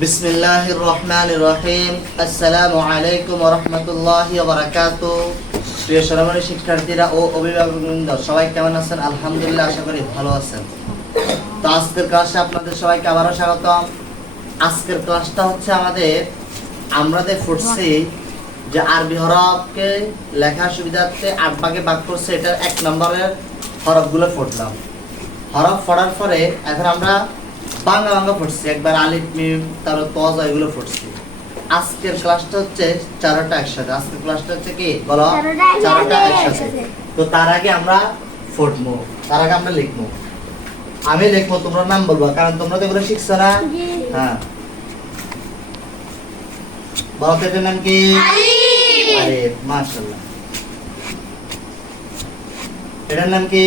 বিসমিল্লাহির রহমানির রহিম। আসসালামু আলাইকুম ওয়া রাহমাতুল্লাহি ওয়া বারাকাতুহু। প্রিয় সম্মানিত শিক্ষার্থীরা ও অভিভাবকবৃন্দ, সবাই কেমন আছেন? আলহামদুলিল্লাহ, আশা করি ভালো আছেন। তো আজকের ক্লাসে আপনাদের সবাইকে আবারও স্বাগতম। আজকের ক্লাসটা হচ্ছে আমাদের পড়ছি যে আরবি হরফকে লেখার সুবিধার্থে 8 ভাগে ভাগ করছে। এটা 1 নম্বরের হরফগুলো পড়লাম। হরফ পড়ার পরে এখন আমরা বাংলা পড়ছি, একবার আলিফ মিম তারপর তজা এগুলো পড়ছি। আজকের ক্লাসটা হচ্ছে চারটা একসাথে। আজকের ক্লাসটা হচ্ছে কি বলো? চারটা একসাথে। তো তার আগে আমরা পড়বো, তার আগে আমরা লিখবো। আমি লিখবো, তোমরা নাম বলবা, কারণ তোমরা তো এগুলো শিখছো না। হ্যাঁ, বলো তো এটার নাম কি? আলিফ। মাশাআল্লাহ। এটার নাম কি?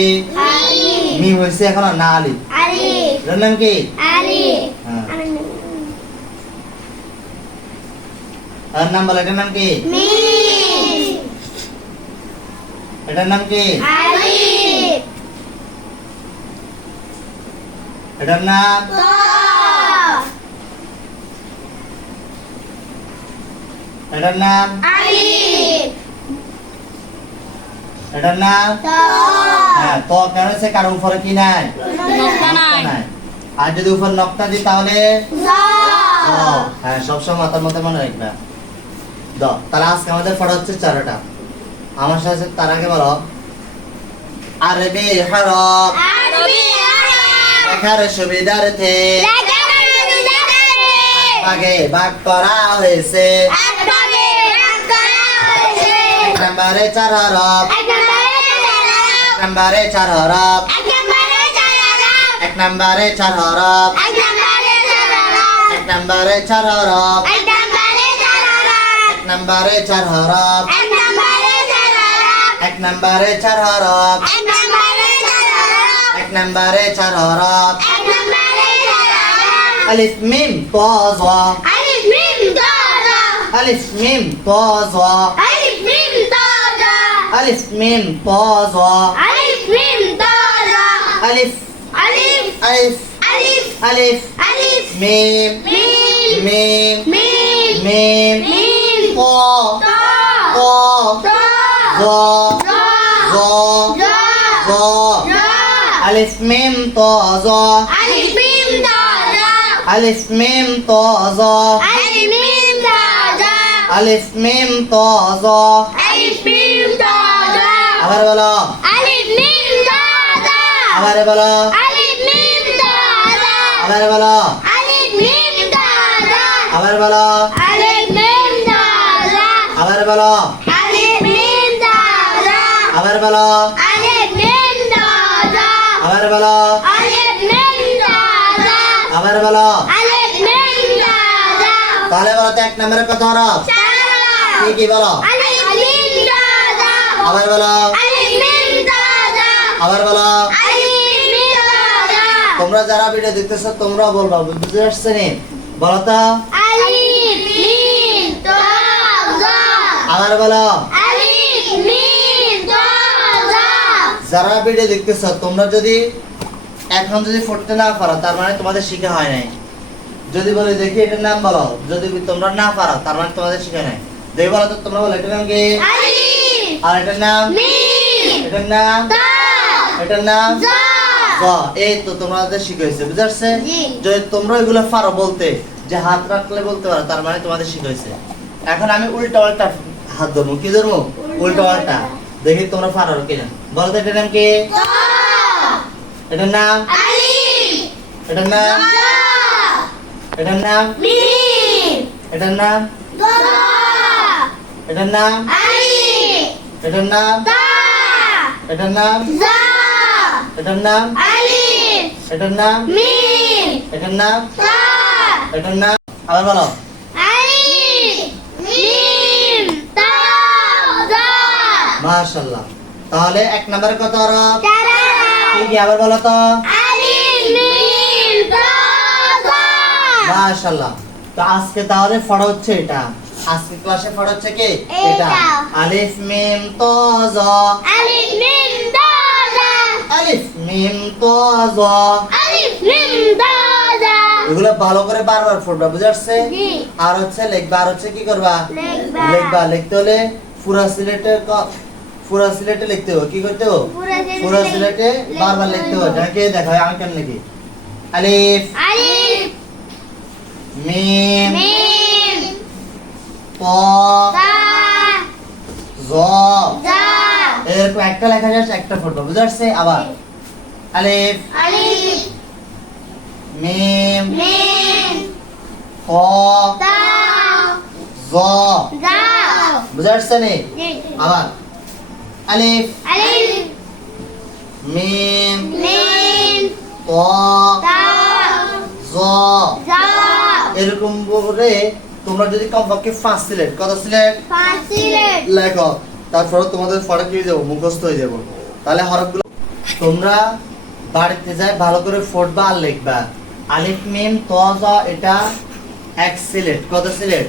আলিফ। মিম হইছে এখনো না আলিফ। আলিফ। এটার নাম কি? আলিফ। হ্যাঁ, আর নাম বলো, এটার নাম কি? মিম। এটার নাম কি? আলিফ। এটার নাম তা। এটার নাম আলিফ। এটার নাম তা। হ্যাঁ, তো কেন আছে? কারণ উপরে কি নাই? নকতা নাই। আর যদি উপর নকতা দিই তাহলে জা। হ্যাঁ, সবসময় মাথার মধ্যে মনে রাখবা। তাহলে আজকে আমাদের পড়া হচ্ছে চারটা। আমার সাথে তার আগে বলো আরবি হরফ। লেখার সুবিধার্থে ভাগে ভাগ করা হয়েছে। 1 নম্বরে 4 হরফ। 1 নম্বরে 4 হরফ। 1 নম্বরে 4 হরফ। 1 নম্বরে 4 হরফ। 1 নম্বরে 4 হরফ। 1 নম্বরে 4 হরফ। 1 নম্বরে 4 হরফ। আলিফ মিম তা জা। আলিফ মিম তা জা। আলিফ মিম তা জা। আলিফ মিম তা জা। আলিফ মিম তা জা। আলিফ মিম তা জা। আলিফ আলিফ আলিফ আলিফ আলিফ আলিফ মিম মিম মিম মিম মিম মিম তা তা তা জা জা জা জা। আলিফ মিম তা জা। আলিফ মিম তা জা। আলিফ মিম তা জা। আলিফ মিম তা জা। আলিফ মিম তা জা। আলিফ মিম তা জা। আবার বলো আলিফ মিম তা জা। আবার বলো আলিফ মিম তা জা। আবার বলো আলিফ মিম তা জা। আবার বলো আলিফ মিম তা জা। আবার বলো আলিফ মিম তা জা। আবার বলো আলিফ মিম তা জা। আবার বলো আলিফ মিম তা জা। আবার বলো আলিফ মিম তা জা। তাহলে বলো তো 1 নম্বরে কত হরফ? 4। কি বলো? আলিফ মিম তা জা। আবার বলো আলিফ মিম তা জা। আবার বলো আলিফ মিম তা জা। তোমরা যারা ভিডিও দেখতেছো তোমরাও বলবা, বুঝতে পারছো নি? বলো তো আলিফ মিম তা জা। আবার বলো আলিফ মিম তা জা। যারা ভিডিও দেখতেছো তোমরা যদি এখন যদি পড়তে না পারো তার মানে তোমাদের শিখা হয় নাই। যদি বলে দেখি এটার নাম বলো, যদি তোমরা না পারো তার মানে তোমাদের শিখা নাই। দেখি বলো তো, তোমরা বলো এটার নাম কি? আলিফ। আর এটার নাম মিম। এটার নাম তা। এটার নাম জা। জা। এই তো তোমাদের শিখা হয়েছে, বুঝতে পারছো? যদি তোমরা এগুলো পারো বলতে, যে হাত রাখলে বলতে পারো, তার মানে তোমাদের শিখা হয়েছে। এখন আমি উল্টা উল্টা হাত ধরবো। কি ধরবো? উল্টা উল্টা। দেখি তোমরা পারো কিনা। বলো তো এটার নাম কি? তা। এটার নাম আলিফ। এটার নাম জা। এটার নাম মিম। এটার নাম জা। এটার নাম আলিফ। এটার নাম তা। এটার নাম জা। এটার নাম আলিফ। এটার নাম মিম। এটার নাম তা। এটার নাম আবার বলো আলিফ মিম তা জা। মাশাআল্লাহ। তাহলে 1 নম্বরে কত হরফ? 4 হরফ। কি আবার বলো তো আলিফ মিম তা জা। মাশাআল্লাহ। তো আজকে তাহলে পড়া হচ্ছে এটা। আজকে ক্লাসে পড়া হচ্ছে কি? এটা। আলিফ মিম তা জা। আলিফ মিম তা জা। আলিফ মিম তা জা। আলিফ মিম তা জা। এগুলো ভালো করে বারবার পড়বা, বুঝা যাচ্ছে? জি। আর হচ্ছে লিখবা, আর হচ্ছে কি করবা? লিখবা। লিখবা, লিখতে হলে পুরা সিলেটে লিখতে হবে, কি করতে হবে? পুরা সিলেটে বারবার লিখতে হবে। যাকে দেখো আমি কেন লিখি? আলিফ আলিফ মিম মিম ত তা জ জা এরকম একটা লেখা যাচ্ছে, একটা পড়বা, বুঝা যাচ্ছে? আবার আলিফ আলিফ মিম মিম ত তা জ জা বুঝা যাচ্ছে নি? জি। আবার আলিফ আলিফ মিম মিম ত তা জ জা এরকম করে তোমরা যদি কমপক্ষে 5 সিলেট, কত সিলেট ফাসিলেট লেখো, তারপরে তোমাদের পড়া কি হয়ে যাবো? মুখস্থ হয়ে যাবো। তাহলে হরফগুলো তোমরা বাড়িতে যাই ভালো করে পড়বা আর লিখবা। আলিফ মিম ত জ এটা এক সিলেট, কত সিলেট?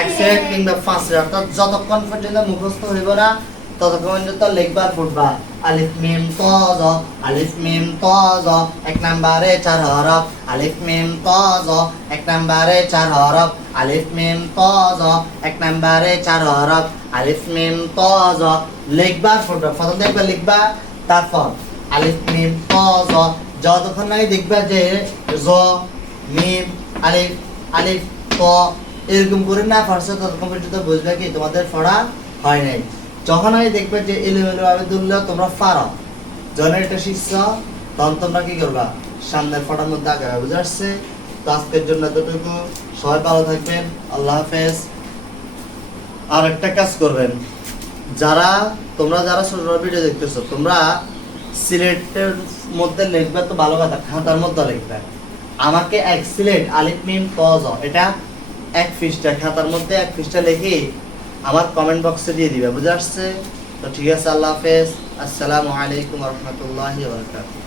এক সিলেট কিংবা 5 সিলেট, অর্থাৎ যতক্ষণ পর্যন্ত মুখস্থ হইব না ততক্ষণ পর্যন্ত লিখবা আর পড়বা। আলিফ মিম ত জ, আলিফ মিম ত জ, এক নম্বরে 4 হরফ। আলিফ মিম ত জ, এক নম্বরে 4 হরফ। আলিফ মিম ত জ, এক নম্বরে 4 হরফ। আলিফ মিম ত জ লিখবা আর পড়বা। প্রথম দেখবা লিখবা, তারপর আলিফ মিম ত জ, যতক্ষণ না দেখবা যে জ মিম আলিফ আলিফ ত এরকম করে না পারছো ততক্ষণ পর্যন্ত বুঝবে কি তোমাদের পড়া হয় নাই। যখন আমি দেখবে যে এলোমেলো ভাবে ধরলেও তোমরা পারো, যখন এটা শিখছ তখন তোমরা কি করবা? সামনের পড়ার মধ্যে আগাবে, বুঝা যাচ্ছে? তো আজকের জন্য এতটুকু। সবাই ভালো থাকবেন, আল্লাহ হাফেজ। আর একটা কাজ করবেন, তোমরা যারা ছোট ভিডিও দেখতেছো, তোমরা সিলেটের মধ্যে লিখবে তো ভালো কথা, খাতার মধ্যে লিখবে। আমাকে এক সিলেট আলিফ মিম ত জ এটা এক পৃষ্ঠা খাতার মধ্যে এক পৃষ্ঠা লিখে আমার কমেন্ট বক্সে দিয়ে দিবে, বুঝা আসছে? তো ঠিক আছে, আল্লাহ হাফেজ, আসসালামু আলাইকুম ওয়া রাহমাতুল্লাহি ওয়া বারাকাতুহু।